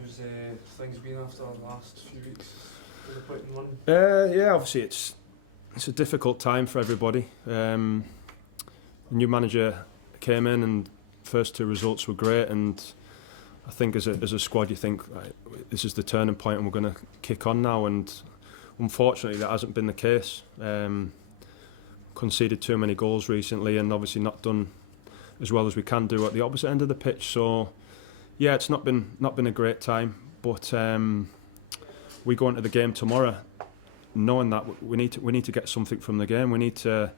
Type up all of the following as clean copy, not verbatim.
How's things been after the last few weeks? Disappointing one? Yeah, obviously it's a difficult time for everybody. New manager came in and first two results were great, and I think as a squad you think, right, this is the turning point and we're going to kick on now, and unfortunately that hasn't been the case. Conceded too many goals recently and obviously not done as well as we can do at the opposite end of the pitch. So yeah, it's not been a great time, but we go into the game tomorrow knowing that we need to get something from the game. We need to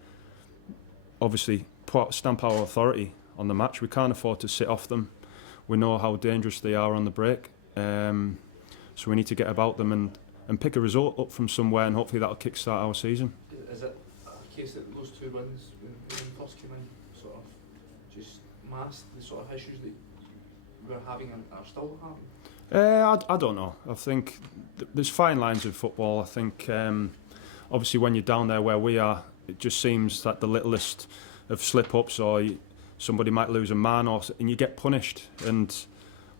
obviously stamp our authority on the match. We can't afford to sit off them. We know how dangerous they are on the break, so we need to get about them and pick a result up from somewhere, and hopefully that'll kickstart our season. Is it a case that those two wins when we first came in sort of just masked the sort of issues that we're having and are still having? I don't know. I think there's fine lines in football. I think obviously when you're down there where we are, it just seems that the littlest of slip-ups or somebody might lose a man and you get punished. And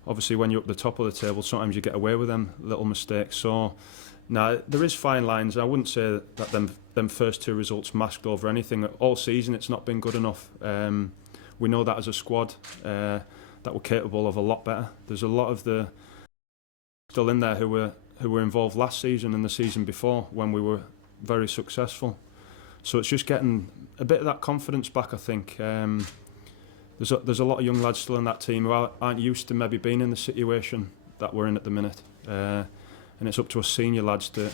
obviously when you're up the top of the table, sometimes you get away with them little mistakes. So now there is fine lines. I wouldn't say that them first two results masked over anything. All season it's not been good enough. We know that as a squad that we're capable of a lot better. There's a lot of the still in there who were involved last season and the season before when we were very successful. So it's just getting a bit of that confidence back, I think. There's a lot of young lads still in that team who aren't used to maybe being in the situation that we're in at the minute. And it's up to us senior lads to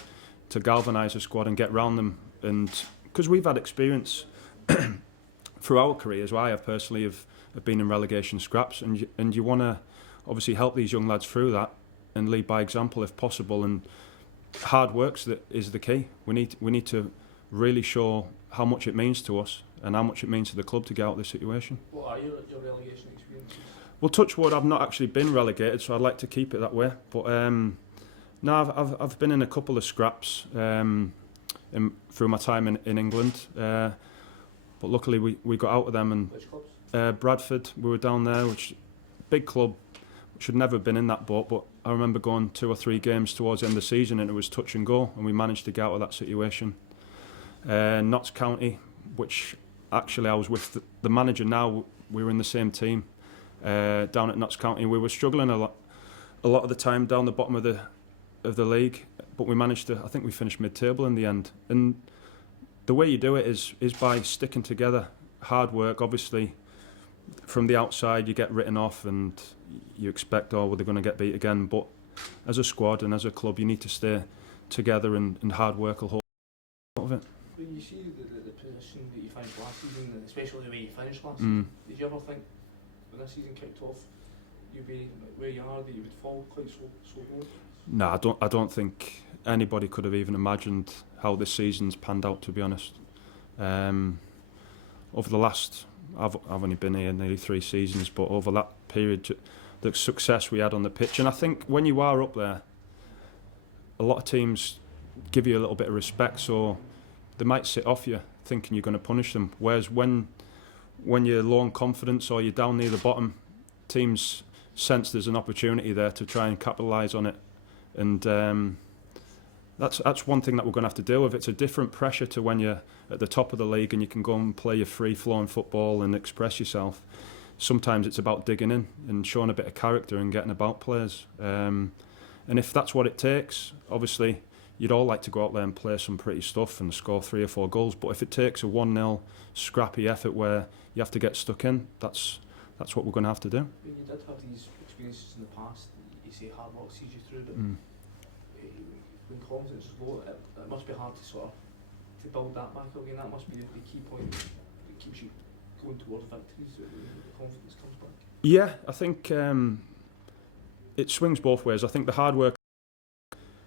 galvanise the squad and get round them. And because we've had experience through our careers, I have personally, have been in relegation scraps, and you want to obviously help these young lads through that and lead by example if possible. And hard work is the key. We need to really show how much it means to us and how much it means to the club to get out of this situation. What are your relegation experiences? Well, touch wood, I've not actually been relegated, so I'd like to keep it that way. But no, I've been in a couple of scraps through my time in England, but luckily we got out of them. And which clubs? Bradford, we were down there, which big club. Should never have been in that boat, but I remember going 2 or 3 games towards the end of the season and it was touch and go, and we managed to get out of that situation. Notts County, which actually I was with the manager now, we were in the same team down at Notts County. We were struggling a lot of the time down the bottom of the league, but we managed to, I think we finished mid-table in the end. And the way you do it is by sticking together, hard work. Obviously from the outside you get written off and you expect, oh, well, they're going to get beat again. But as a squad and as a club, you need to stay together, and hard work will hold of it. When you see the position that you finished last season, and especially the way you finished last season, did you ever think when this season kicked off, you'd be where you are, that you would fall quite so low? No, I don't think anybody could have even imagined how this season's panned out, to be honest. Over the last, I've only been here nearly 3 seasons, but over that period, the success we had on the pitch, and I think when you are up there, a lot of teams give you a little bit of respect, so they might sit off you thinking you're going to punish them. Whereas when you're low on confidence or you're down near the bottom, teams sense there's an opportunity there to try and capitalise on it, and that's one thing that we're going to have to deal with. It's a different pressure to when you're at the top of the league and you can go and play your free-flowing football and express yourself. Sometimes it's about digging in and showing a bit of character and getting about players. And if that's what it takes, obviously you'd all like to go out there and play some pretty stuff and score 3 or 4 goals. But if it takes a 1-0 scrappy effort where you have to get stuck in, that's what we're going to have to do. When you did have these experiences in the past, you say hard work sees you through, but when confidence is low, it must be hard to sort of to build that back again. That must be the key point that keeps you going towards victories, so the confidence comes back. Yeah, I think it swings both ways. I think the hard work,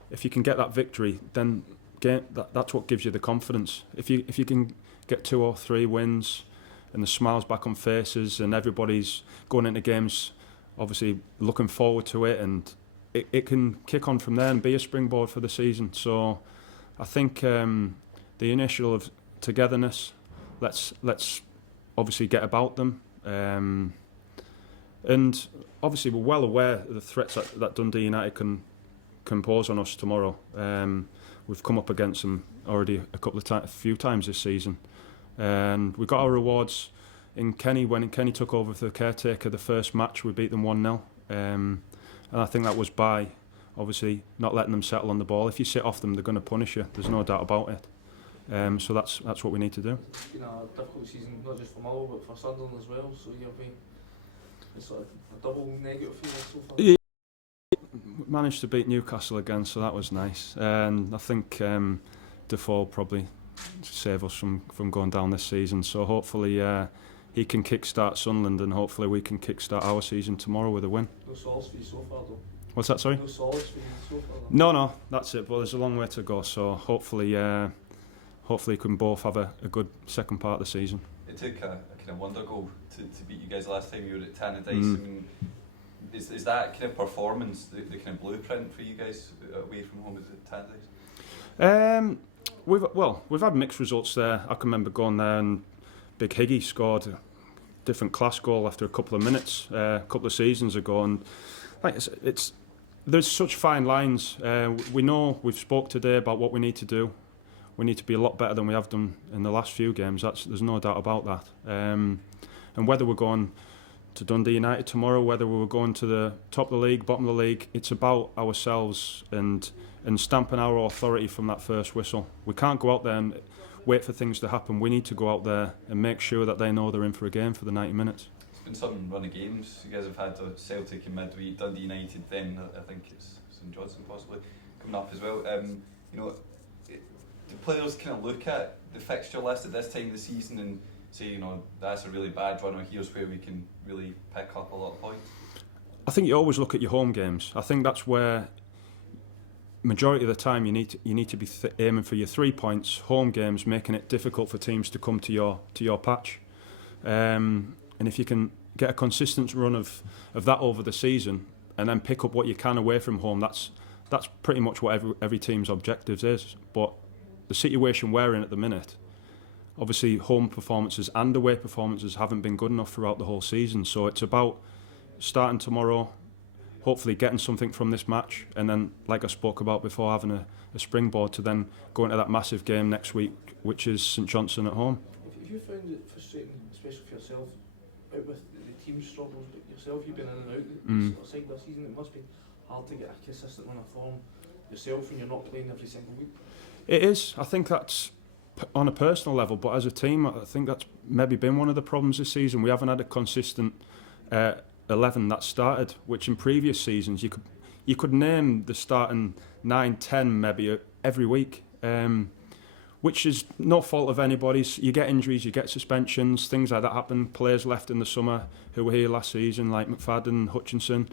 if you can get that victory, then that's what gives you the confidence. If you can get 2 or 3 wins and the smiles back on faces and everybody's going into games obviously looking forward to it, and it can kick on from there and be a springboard for the season. So I think the initial of togetherness, let's obviously get about them, And obviously we're well aware of the threats that Dundee United can pose on us tomorrow. We've come up against them already a few times this season, and we got our rewards in Kenny when Kenny took over for the caretaker. The first match we beat them 1-0, and I think that was by obviously not letting them settle on the ball. If you sit off them, they're going to punish you. There's no doubt about it. So that's what we need to do. It's been a difficult season, not just for Mull but for Sunderland as well. So it's sort of a double negative for you so far. Yeah. Managed to beat Newcastle again, so that was nice. And I think Defoe probably save us from going down this season. So hopefully he can kickstart Sunderland, and hopefully we can kickstart our season tomorrow with a win. No solids for you so far though. What's that, sorry? No solids for you so far though. No, that's it. But there's a long way to go. So hopefully we can both have a good second part of the season. It took a kind of wonder goal to beat you guys last time you were at Tannadice. I mean, is that kind of performance the kind of blueprint for you guys away from home at Tannadice? We've had mixed results there. I can remember going there and Big Higgy scored a different class goal after a couple of minutes a couple of seasons ago, and like there's such fine lines. We know we've spoke today about what we need to do. We need to be a lot better than we have done in the last few games. There's no doubt about that. And whether we're going to Dundee United tomorrow, whether we were going to the top of the league, bottom of the league, it's about ourselves and stamping our authority from that first whistle. We can't go out there and wait for things to happen. We need to go out there and make sure that they know they're in for a game for the 90 minutes. It's been some run of games. You guys have had Celtic in midweek, Dundee United, then I think it's St Johnstone possibly coming up as well. Do players kind of look at the fixture list at this time of the season and say, that's a really bad run, or here's where we can really pick up a lot of points? I think you always look at your home games. I think that's where majority of the time you need to be aiming for your 3 points. Home games, making it difficult for teams to come to your patch, and if you can get a consistent run of that over the season and then pick up what you can away from home, that's pretty much what every team's objectives is. But the situation we're in at the minute, obviously home performances and away performances haven't been good enough throughout the whole season, so it's about starting tomorrow, hopefully getting something from this match, and then, like I spoke about before, having a springboard to then go into that massive game next week, which is St Johnstone at home. Have you found it frustrating, especially for yourself, out with the team's struggles, but yourself, you've been in and out the side this season, it must be hard to get a consistent run of form yourself when you're not playing every single week? It is. I think that's on a personal level, but as a team, I think that's maybe been one of the problems this season. We haven't had a consistent 11 that started, which in previous seasons you could name the starting 9, 10 maybe every week, which is no fault of anybody's. You get injuries, you get suspensions, things like that happen. Players left in the summer who were here last season, like McFadden, Hutchinson.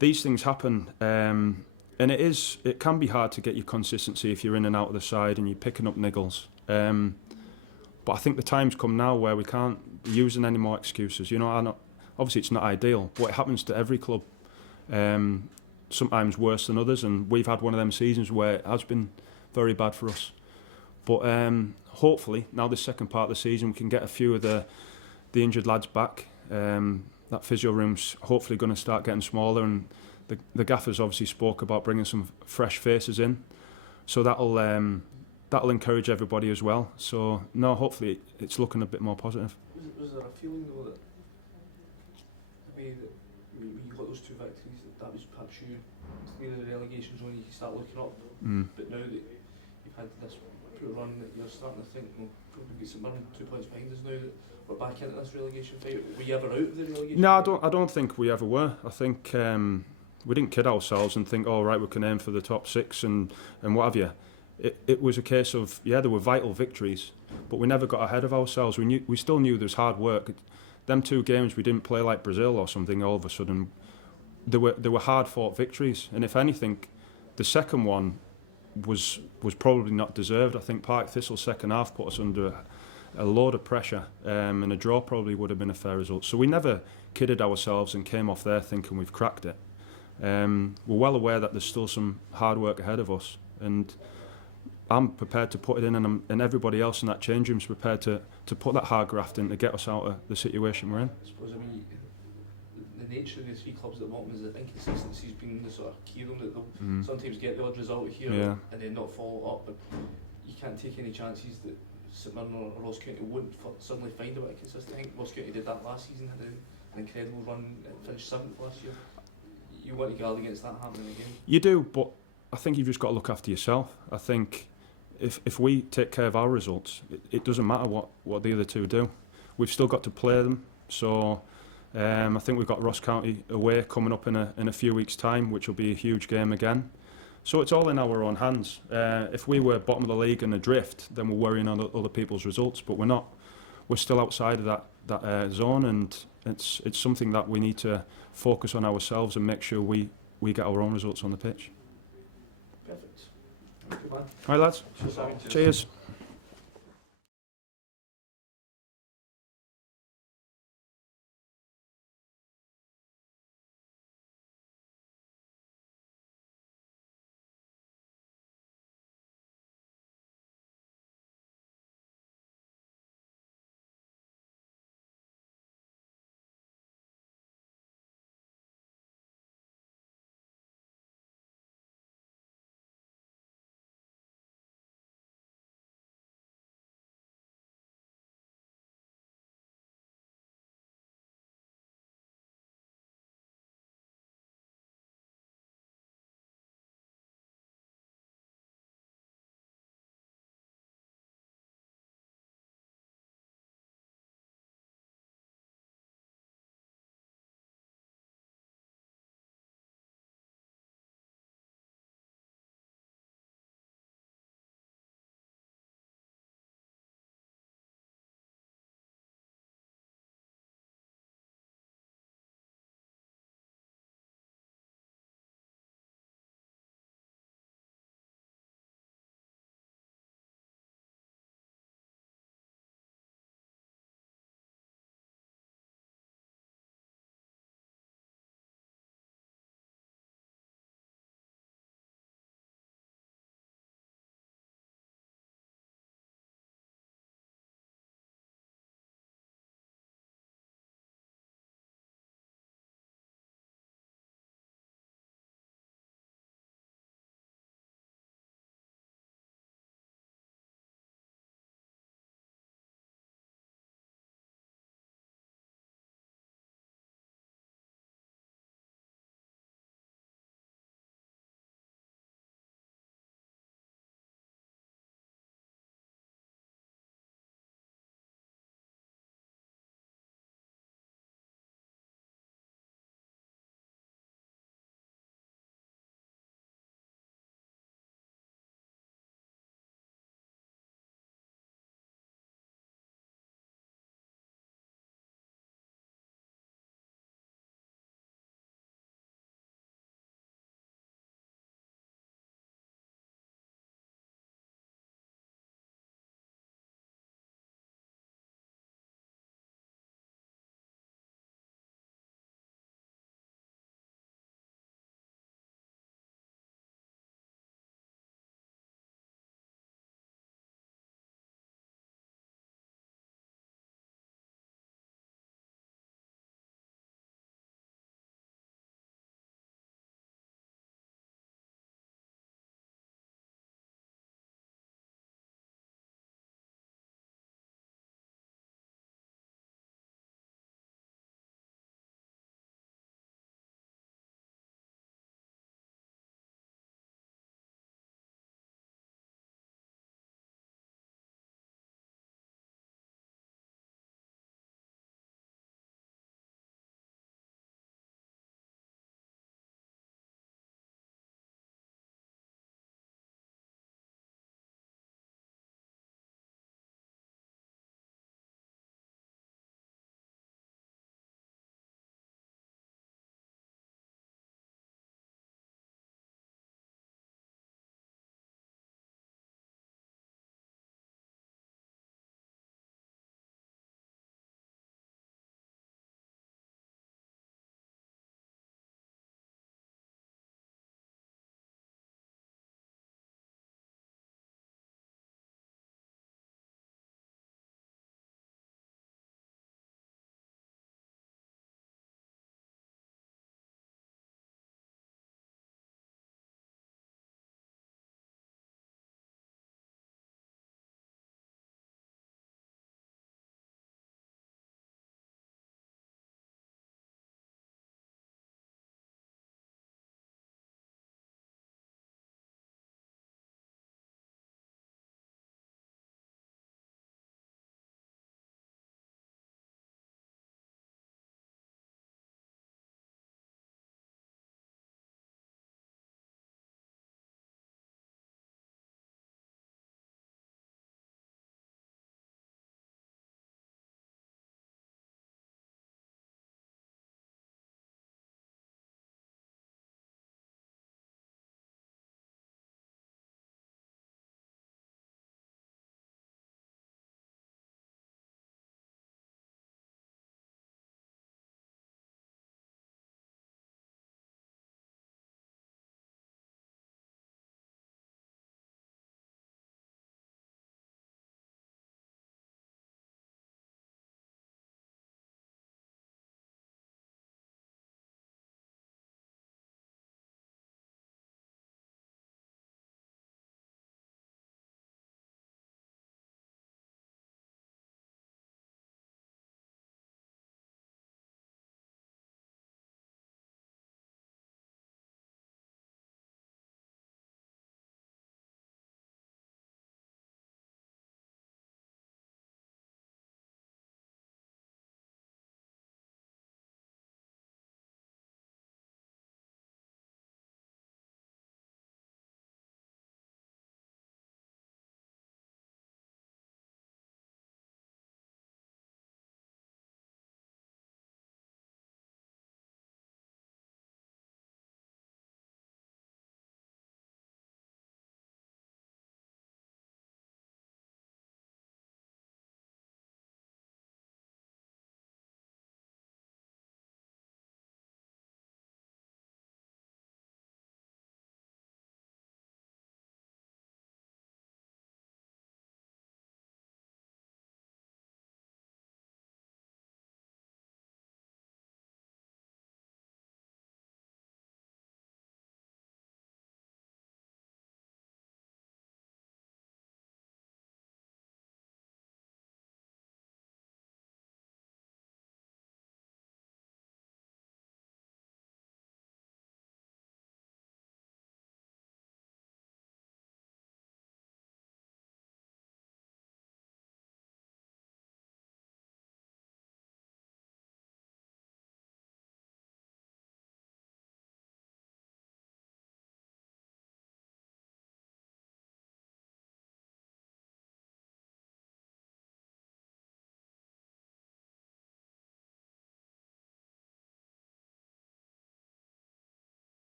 These things happen, and it can be hard to get your consistency if you're in and out of the side and you're picking up niggles. But I think the time's come now where we can't be using any more excuses. Obviously it's not ideal, but it happens to every club, sometimes worse than others, and we've had one of them seasons where it has been very bad for us. But hopefully now this second part of the season we can get a few of the injured lads back. That physio room's hopefully going to start getting smaller, and the gaffers obviously spoke about bringing some fresh faces in, so that'll encourage everybody as well. So no, hopefully it's looking a bit more positive. Was there a feeling though that the way that when you got those 2 victories, that was perhaps you clear the relegation zone, you can start looking up, but now that you've had this poor run, that you're starting to think, probably get some 2 points behind us now that we're back into this relegation fight? Were you ever out of the relegation No, I don't think we ever were. I think we didn't kid ourselves and think, oh right, we can aim for the top 6 and what have you. It was a case of, there were vital victories, but we never got ahead of ourselves. We still knew there's hard work. Them 2 games we didn't play like Brazil or something. All of a sudden, there were hard fought victories, and if anything, the second one was probably not deserved. I think Park Thistle's second half put us under a load of pressure, and a draw probably would have been a fair result. So we never kidded ourselves and came off there thinking we've cracked it. We're well aware that there's still some hard work ahead of us, and I'm prepared to put it in, and everybody else in that change room is prepared to put that hard graft in to get us out of the situation we're in. I suppose, the nature of the three clubs at the bottom is that inconsistency's been the sort of key to them, that they'll Mm. sometimes get the odd result here Yeah. and then not follow up, but you can't take any chances that St Mirren or Ross County won't suddenly find a bit of consistency. I think Ross County did that last season, had an incredible run, finished 7th last year. You want to guard against that happening again. You do, but I think you've just got to look after yourself. I think if we take care of our results, it doesn't matter what the other two do. We've still got to play them. So I think we've got Ross County away coming up in a few weeks' time, which will be a huge game again. So it's all in our own hands. If we were bottom of the league and adrift, then we're worrying on other people's results, but we're not. We're still outside of that zone, and it's something that we need to focus on ourselves and make sure we get our own results on the pitch. Perfect. Good man. All right, lads. Cheers, Simon. Cheers.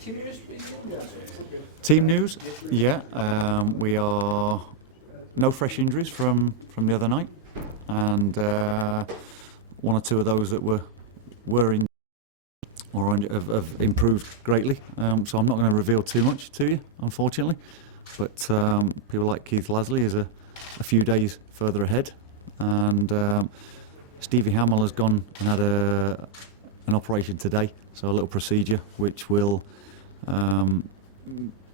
Team news, please. Team news, yeah. We are no fresh injuries from the other night, and one or two of those that were in or have improved greatly. So I'm not going to reveal too much to you, unfortunately. But people like Keith Lasley is a few days further ahead, and Stevie Hamill has gone and had an operation today, so a little procedure which will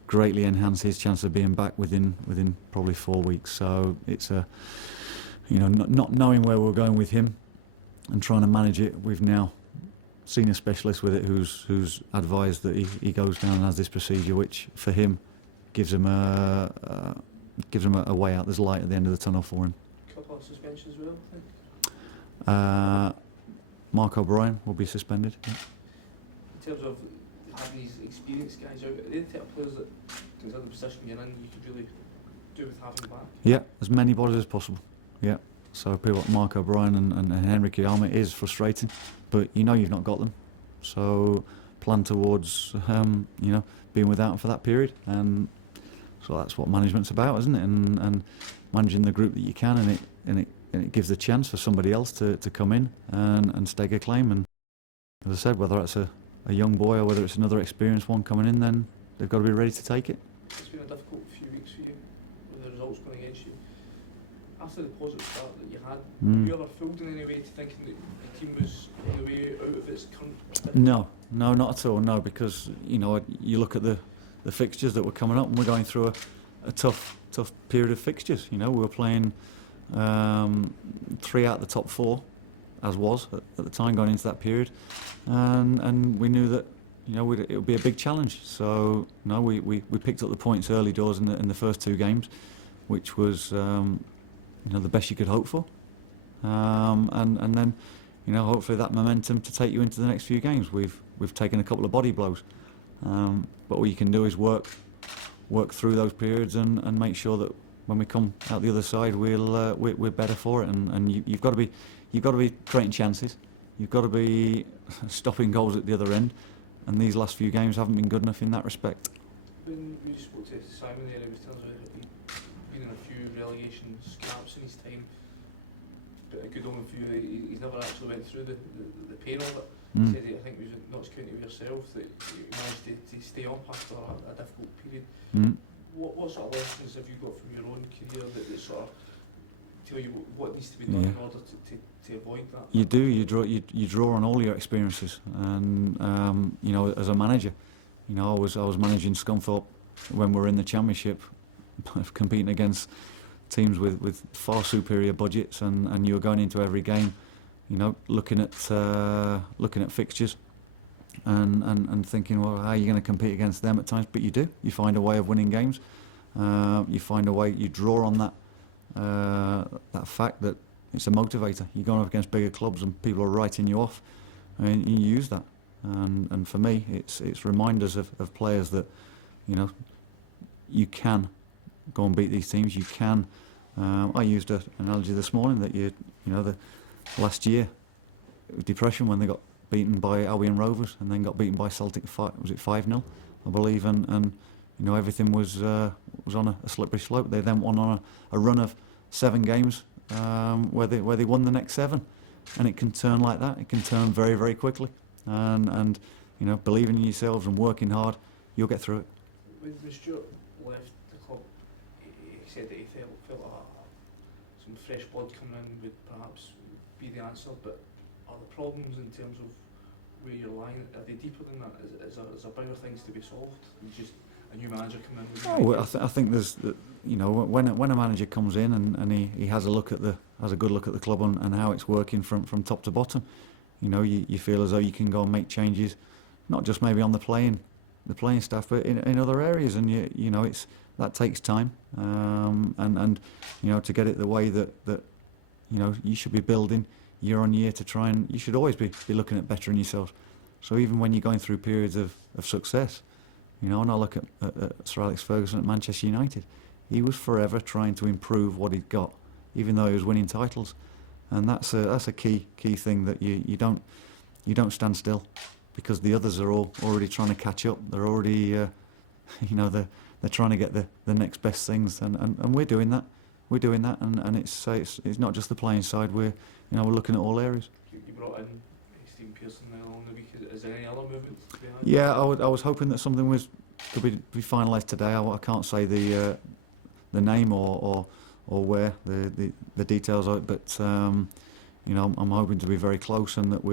greatly enhance his chance of being back within probably 4 weeks. So it's not knowing where we're going with him and trying to manage it. We've now seen a specialist with it who's advised that he goes down and has this procedure, which for him gives him a way out. There's light at the end of the tunnel for him. Couple of suspensions as well, I think. Mark O'Brien will be suspended. Yeah. In terms of having these experienced guys out, are they the type of players that, consider the position you're in, you could really do with having back? Yeah, as many bodies as possible. Yeah. So people like Mark O'Brien and Henry Kiyama is frustrating, but you've not got them. So plan towards being without them for that period, and so that's what management's about, isn't it? And managing the group that you can, and it gives the chance for somebody else to come in and stake a claim. And as I said, whether it's a young boy or whether it's another experienced one coming in, then they've got to be ready to take it. It's been a difficult few weeks for you, with the results going against you. After the positive start that you had, were you ever fooled in any way to thinking that the team was on the way out of its current predicament? No, not at all. No, because you look at the fixtures that were coming up, and we're going through a tough period of fixtures. We were playing 3 out of the top 4, as was at the time going into that period, and we knew that it would be a big challenge. So we picked up the points early doors in the first 2 games, which was the best you could hope for, and then hopefully that momentum to take you into the next few games. We've taken a couple of body blows, but all you can do is work through those periods and make sure that when we come out the other side, we're better for it. And you've got to be creating chances. You've got to be stopping goals at the other end. And these last few games haven't been good enough in that respect. When we spoke to Simon there, he was telling us that he'd been in a few relegation scraps in his time, but a good omen for you. He's never actually went through the pain of it. He said, I think it was not counting with yourself, that you managed to stay up after a difficult period. What sort of lessons have you got from your own career that sort of tell you what needs to be done in order to avoid that? You do. You draw on all your experiences, and as a manager, I was managing Scunthorpe when we were in the Championship, competing against teams with far superior budgets, and you were going into every game, looking at fixtures, and thinking, well, how are you going to compete against them at times? But you do. You find a way of winning games. You find a way. You draw on that fact that it's a motivator. You're going up against bigger clubs and people are writing you off, and you use that. And for me, it's reminders of players that you can go and beat these teams. You can. I used an analogy this morning that the last year, it was depression when they got beaten by Albion Rovers and then got beaten by Celtic. Was it 5-0, I believe, and everything was on a slippery slope. They then went on a run of 7 games where they won the next 7, and it can turn like that. It can turn very, very quickly, and believing in yourselves and working hard, you'll get through it. When Stuart left the club, he said that he felt some fresh blood coming in would perhaps be the answer, but are the problems in terms of where you're lying, are they deeper than that? Is there bigger things to be solved than just a new manager coming in? Well, I think there's when a manager comes in and he has a good look at the club and how it's working from top to bottom, you feel as though you can go and make changes, not just maybe on the playing staff, but in other areas, and that takes time, and to get it the way that you should be building year on year to try, and you should always be looking at bettering yourself. So even when you're going through periods of success, and I look at Sir Alex Ferguson at Manchester United, he was forever trying to improve what he'd got, even though he was winning titles, and that's a key thing, that you don't stand still. because the others are all already trying to catch up. They're already, they're trying to get the next best things, and we're doing that. We're doing that, and it's not just the playing side. We're looking at all areas. You brought in Stephen Pearson there along the week. Is there any other movements behind? Yeah, I was hoping that something could be finalised today. I can't say the name or where the details of it, but I'm hoping to be very close, and that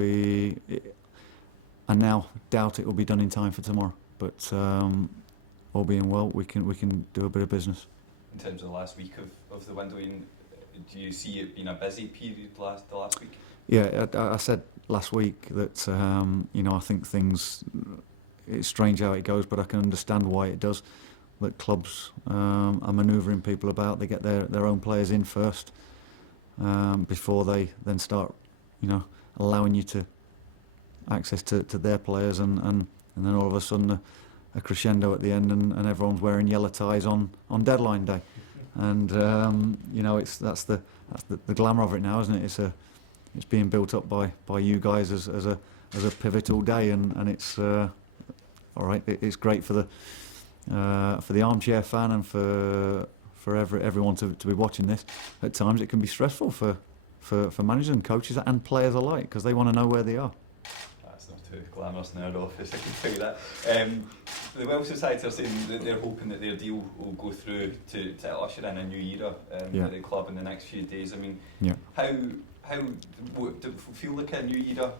I now doubt it will be done in time for tomorrow. But all being well, we can do a bit of business. In terms of the last week of the window, do you see it being a busy period the last week? Yeah, I said last week that I think things. It's strange how it goes, but I can understand why it does. That clubs are manoeuvring people about. They get their own players in first before they then start, allowing you to access to their players, and then all of a sudden a crescendo at the end, and everyone's wearing yellow ties on deadline day, and that's the glamour of it now, isn't it? It's being built up by you guys as a pivotal day, and it's all right. It's great for the armchair fan and for everyone to be watching this. At times it can be stressful for managers and coaches and players alike, because they want to know where they are. That's not too glamorous in our office, I can tell you that. The Welsh Society are saying that they're hoping that their deal will go through to usher in a new era at the club in the next few days. I mean, how do you feel like a new era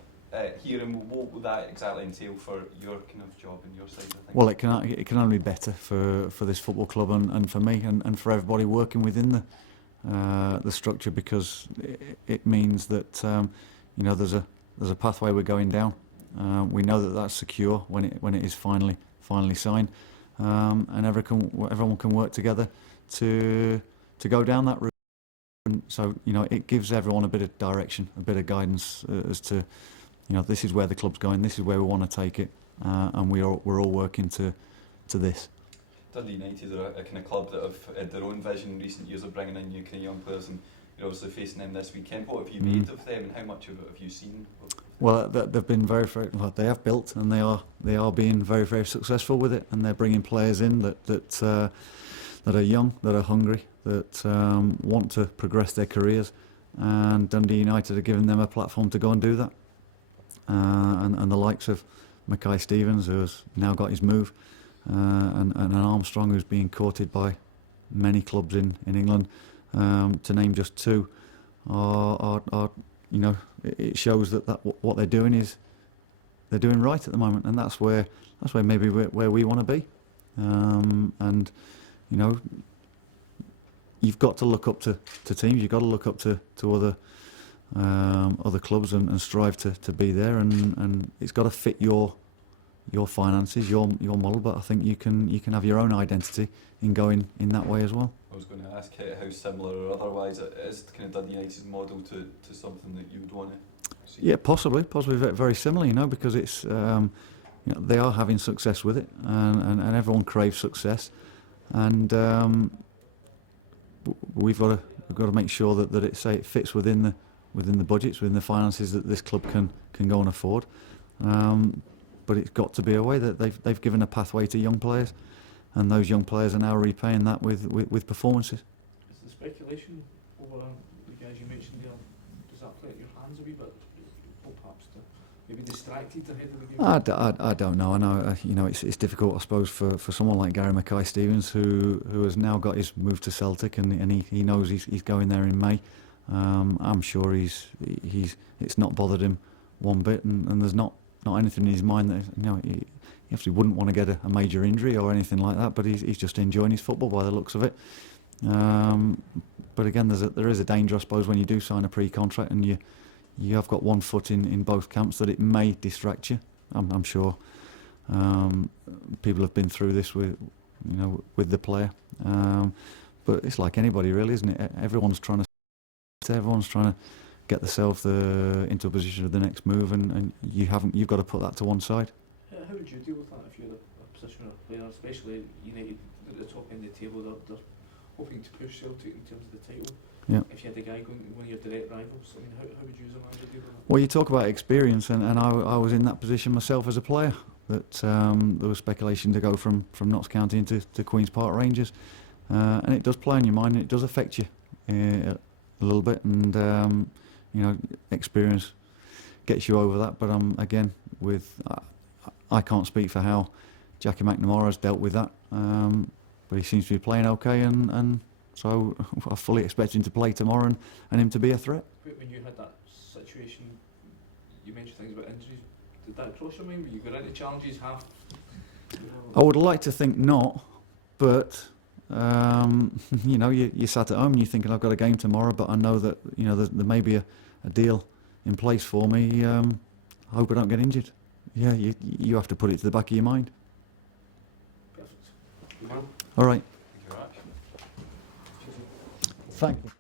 here, and what would that exactly entail for your kind of job and your side of things? Well, it can only be better for this football club and for me and for everybody working within the structure, because it means that there's a pathway we're going down. We know that that's secure when it is finally signed, and everyone can work together to go down that route. And so it gives everyone a bit of direction, a bit of guidance as to this is where the club's going, this is where we want to take it, and we're all working to this. Dundee United are a kind of club that have had their own vision in recent years of bringing in new kind of young players, and you're obviously facing them this weekend. What have you made of them, and how much of it have you seen? Well, they've been very, very well. They have built, and they are being very, very successful with it, and they're bringing players in that are young, that are hungry, that want to progress their careers, and Dundee United are giving them a platform to go and do that. And the likes of Mackay Stevens, who has now got his move, and an Armstrong who's being courted by many clubs in England, to name just two, are it shows that what they're doing is they're doing right at the moment, and that's where maybe where we want to be, and you've got to look up to teams, you've got to look up to other clubs and strive to be there, and it's got to fit your finances, your model. But I think you can have your own identity in going in that way as well. I was going to ask how similar or otherwise it is kind of Dundee United's model to something that you would want to see. Yeah, possibly very similar, because it's they are having success with it, and everyone craves success, and we've got to make sure that it fits within the budgets, within the finances that this club can go and afford. But it's got to be a way that they've given a pathway to young players, and those young players are now repaying that with performances. Is the speculation over the guys you mentioned there, does that play at your hands a wee bit, or perhaps to maybe distracted ahead of the game? I don't know. I know it's difficult, I suppose, for someone like Gary Mackay Stevens, who has now got his move to Celtic, and he knows he's going there in May. I'm sure it's not bothered him one bit, and there's not anything in his mind that he obviously wouldn't want to get a major injury or anything like that, but he's just enjoying his football by the looks of it. But again, there is a danger, I suppose, when you do sign a pre-contract and you have got one foot in both camps, that it may distract you. I'm sure people have been through this with the player, but it's like anybody, really, isn't it? Everyone's trying to get themselves into a position of the next move, and you've got to put that to one side. How would you deal with that if you're a position or a player, especially United at the top end of the table? They're hoping to push Celtic in terms of the title. Yeah. If you had a guy going to one of your direct rivals, I mean, how would you as a manager deal with that? Well, you talk about experience, and I was in that position myself as a player. That there was speculation to go from Notts County into Queen's Park Rangers, and it does play on your mind, and it does affect you a little bit, and you know, experience gets you over that. But again, I can't speak for how Jackie McNamara has dealt with that, but he seems to be playing okay, and so I fully expect him to play tomorrow and him to be a threat. When you had that situation, you mentioned things about injuries. Did that cross your mind? Were you going into challenges half? I would like to think not, but you know, you sat at home and you're thinking, I've got a game tomorrow, but I know that, you know, there may be a deal in place for me. I hope I don't get injured. Yeah, you have to put it to the back of your mind. Perfect. Good man. All right. Thank you very much. Cheers. Thank you.